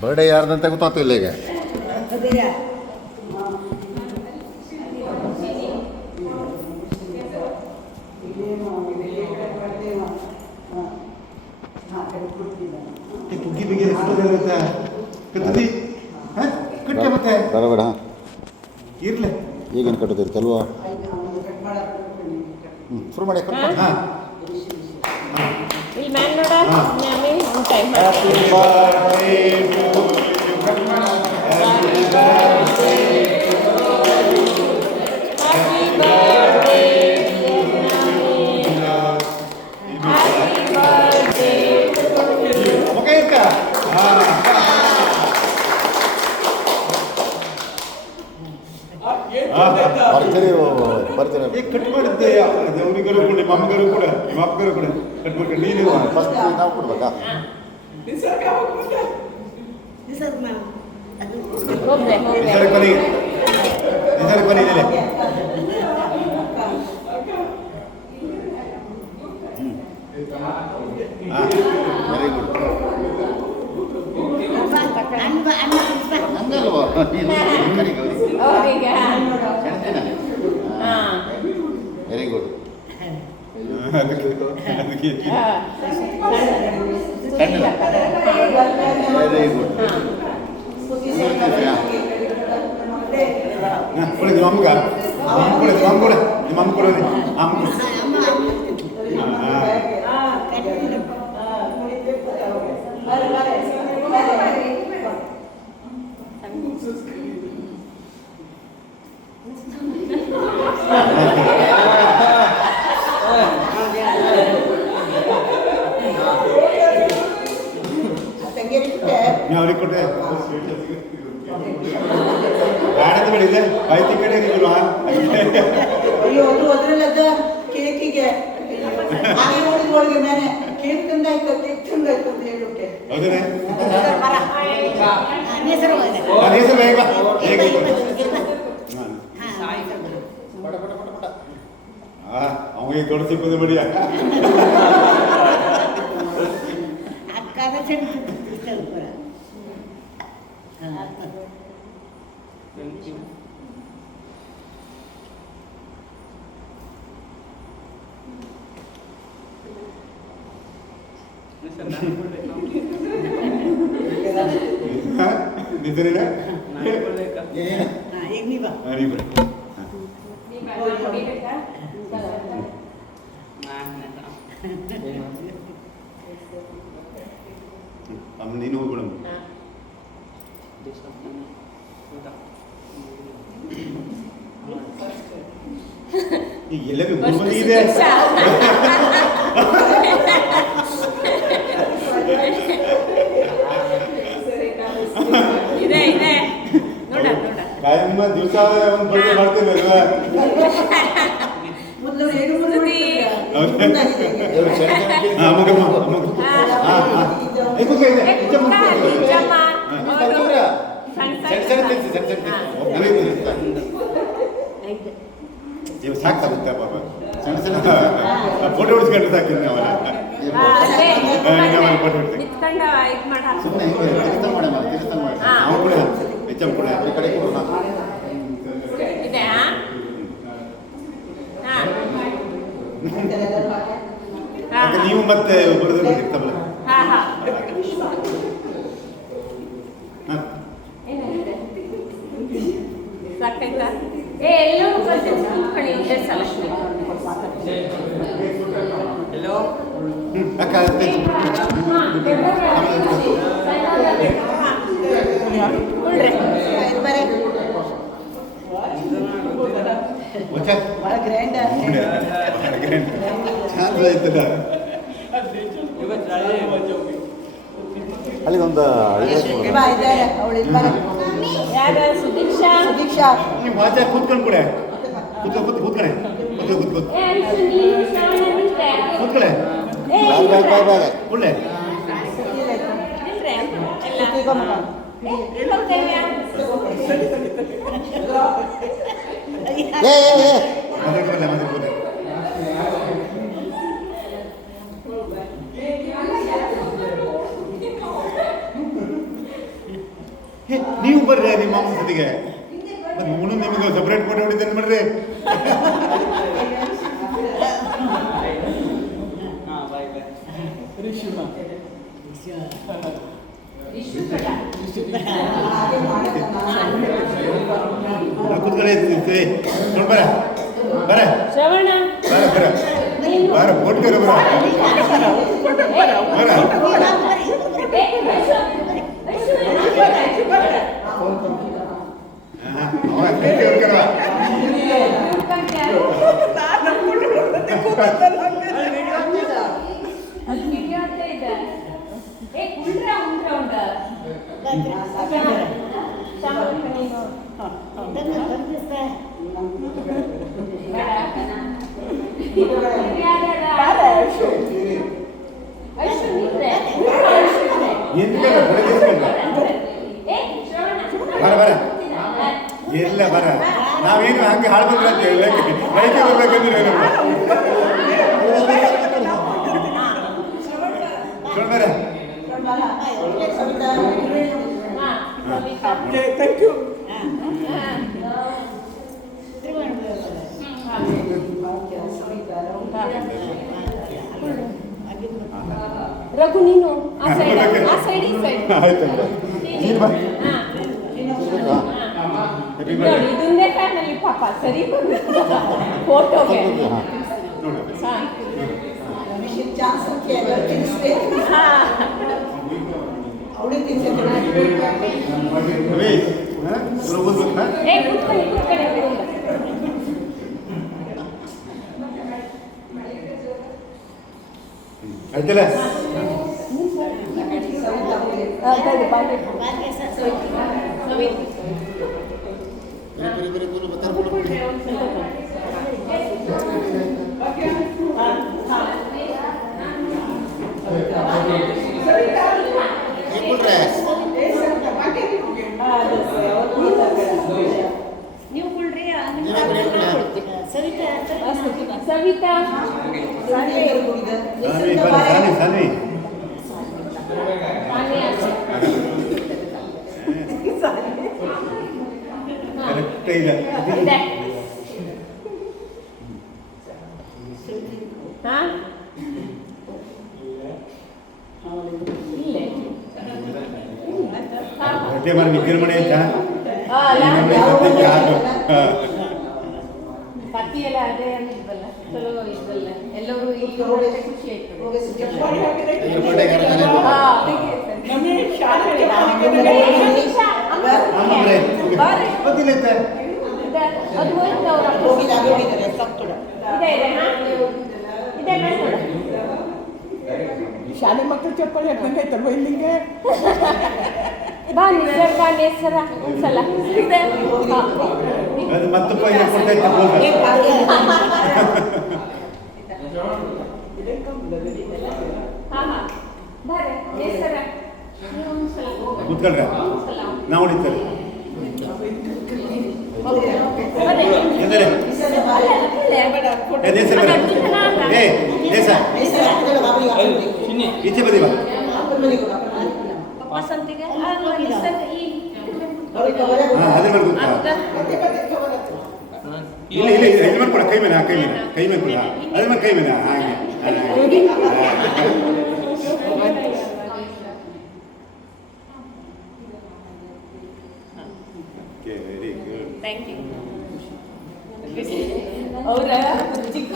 Birthday ಯಾರ್ದಂತ ಗೊತ್ತಾಗ್ತಿಲ್ಲ ಈಗ. ಬರಬೇಡ ಇರ್ಲಿ ಈಗೇನು ಕಟ್ಟೋದಿರ್ತಲ್ವಾ? ಶುರು ಮಾಡಿ. ಇಲ್ಲಿ ಮ್ಯಾನ್ ನೋಡ ಮ್ಯಾಮಿ ಒಂದು ಟೈಮ್ ಬರ್ತೀರಿ ಕಟ್ಕೊಂಡಿದ್ದೆ ಅವನಿಗರು ಕೂಡ ನಿಮ್ಮ ಅಮ್ಮಗರು ಕೂಡ ನಿಮ್ಮ ಅಪ್ಪಗರು ಕೂಡ ಕಟ್ಬಿಟ್ಟು ನೀನು ಫಸ್ಟ್ ನಾವು ಕೊಡ್ಬೇಕಾ? ಕೊನೆ ಇದೆ. Very good. ನಂದಲ್ವಾ ವೆರಿ ಗುಡ್. Very good. ಕೊಡಿ ನಿಮ್ಮ ಅಮ್ಮಗ ಕೊಡಿ ನಿಮ್ಮ ಅಮ್ಮ ಕೊಡಿ ನಿಮ್ಮ ಅಮ್ಮ ಕೊಡೋರಿ ಅಮ್ಮ ಅವ್ರಿಗೆ ಕೊಟ್ಟೆ ಗಾಡದ ಬೆಳಿದೆ ಬೈತಿ ಕಡೆ ಅಯ್ಯೋ ಅದು ಅದ್ರಲ್ಲದ ಕೇಕಿಗೆ ಹೋಳಿಗೆ ಮೇಲೆ ಕೇಕ್ ತಂದಾಯ್ತು ಕೇಕ್ ತಂದಾಯ್ತು ಅಂತ ಹೇಳುತ್ತೆ. ಹೌದೇ ಅವನಿಗೆ ದೊಡ್ಡ ಸಿಕ್ಕದು ಬಡಿಯ ನಿಜರಿಲ್ಲ ಈಗ ನೀ ಬಾ ಅಮ್ಮ ನೀನು ಹೋಗ್ಬಿಡ ಈಗ ಎಲ್ಲರಿಗೂ ಗುರುಮಂದಿ ಇದೆ. ಇದೆ ಇದೆ ನೋಡ ನೋಡ ಕಾಯಮ್ಮ ದಿವಸ ಒಂದು ಬಗ್ಗೆ ಮಾಡ್ತೇನೆ ಅಲ್ವಾ? ಮೊದಲು ಏನು ಮೊದಲು ಸಾಕಾಗುತ್ತೆ ಪಾಪ ಸಣ್ಣ ಸಣ್ಣ ಫೋಟೋ ಹೊಡಿಸ್ಕೊಂಡು ಸಾಕಿದ್ದೆ ಅವನ ಫೋಟೋ ಹೊಡಿಸಿ ಸುಮ್ಮನೆ ತಿರ್ಸ್ತಾನೆ ಮಾಡಿ ಅವನು ಕೂಡ ಹೆಚ್ಚು ಕೂಡ ಈ ಕಡೆ ಕೊಡೋಣ. ಇದೆ ನೀವು ಮತ್ತೆ ಬರೋದು ಇರ್ತಲ್ಲ. ಸಾಕಾಯ್ತಾ? ಎಲ್ಲರೂ ಕೂತ್ಕೊಳ್ಳಿ ಒಂದೇ ಸಲ. ಹಲೋ ಅಕ್ಕ ಭಾಳ ಗ್ರ್ಯಾಂಡ್ ಚಂದ ಆಯ್ತಲ್ಲ. ಅಲ್ಲಿ ಒಂದು ಯಾರು ಸುದೀಕ್ಷಾ ಸುದೀಕ್ಷಾ ನೀವು ಮಾಜಾ ಕೂತ್ಕೊಂಡು ಕೂಡ ಕೂತ್ಕೊಳ್ಳೆ ಕೂತ್ಕೊಳ್ಳೆ ಒಳ್ಳೆ ವಿಶ್ವ ಕಡ. ಹಾಗೆ ಮಾಡೋದು ನಾವು ಕೂತ್ಕೊಳ್ಳಿ ನೋಡಿ ಬರ ಬರ ಶ್ರವಣ ಬರ ಬರ ನೀನು ಬರ ಫೋಟೋ ಬರ ಬರ ಅವನ ಕೈಗೆ ಹೊಡ್ಕೊಳ್ವಾ ಅದು ವಿಡಿಯೋ ಅಂತ ಇದೆ. ಏ ಕುಂಡ್ರ ಉಂಡ್ರ ಉಂಡ ಸಾಂಬಾರ್ ನೀನು ಬರ ಬರ ಎಲ್ಲ ಬರ ನಾವೇನು ಹಂಗೆ ಹಾಳು ಬಂದ್ರೆ ಅಂತ ಹೇಳಿ ಲೈಕೆ ಬರ್ಬೇಕಂದ್ರೆ ಬರ ಥ್ಯಾಂಕ್ ಯು ರಘು ನೀನು ಆ ಸೈಡ್ ಈ ಸೈಡ್ ಆಯ್ತು ನೀನು ಬಾ ನೋಡಿ ಇದನ್ನೇ ಫ್ಯಾಮಿಲಿ ಪಾಪ ಸರಿ ಫೋಟೋಗೆ ನೋಡು ಚಾನ್ಸ್ ತಿನ್ನಿಸ್ಬೇಕು ಅವಳಿಗೆ ತಿನ್ಸಕ್ಕೆ ರವಿ ಚಲೋ ಓದ್ಬೇಕಾ ಏ ಕೂತ್ಕೊಳ್ಳಿ ಆಯ್ತಲ್ಲ ನೀವು ಕುಳ್ರಿ ಸವಿತಾ ಸಾನ್ವಿ ಬರ ಸಾನ್ವಿ ಕರೆಕ್ಟ್ ಇಲ್ಲ ಹೊಟ್ಟೆ ಮಾಡಿ ವಿಜೃಂಭಣೆ ಆಯ್ತಾ ಸತ್ಯಕ್ಕೆ ಹಾಕು ಕತ್ತಿ ಎಲ್ಲ ಅದೇ ಇದ್ವಲ್ಲ ಚಲೋ ಇದ್ವಲ್ಲ ಎಲ್ಲರೂ ಇಲ್ಲಿ ಖುಷಿ ಆಯ್ತು ಅದು ಹೋಯ್ತು ಅವ್ರ ಹೋಗಿದ್ದಾರೆ ಸತ್ತುಡ ಇದೆ ಇದೆ ಶಾಲೆ ಮಕ್ಕಳು ಚಪ್ಪಲಿ ಹಾಕಂಗೈತಲ್ವ ಇಲ್ಲಿಗೆ ಬಾ ನಿಸರ್ಗ ನೇಸರ ಒಂದ್ಸಲ ಇದೆ ಅದು ಮತ್ತಪ್ಪ ಇದು ಕೊಡ್ತೈತೆ ಹಾ ಹಾ ಬಾರೆ ನೇಸರ ನೀವು ಒಂದ್ಸಲ ಕೂತ್ಕೊಳ್ರ ನಾವು ಹೊಡಿತಾರೆ ಎಂದರೆ ಏ ದೇಶ ಬರ ಏ ದೇಶ ಈಚೆ ಬದಿ ಬಾ ವಸಂತಿಗೆ ನಿಸರ್ಗ ಈ ಹಾಂ ಅದೇ ಮಾಡಿ ಇಲ್ಲ ಇಲ್ಲ ಇದು ಮಾಡ್ಕೊಡ ಕೈ ಮೇಲೆ ಕೈ ಮೇಲೆ ಕೊಡ ಅದೇ ಮಾಡಿ ಕೈ ಮೇಲೆ ಹಾಗೆ ವೆರಿ ಗುಡ್ ಥ್ಯಾಂಕ್ ಯು ಅವರ ಚಿಕ್ಕ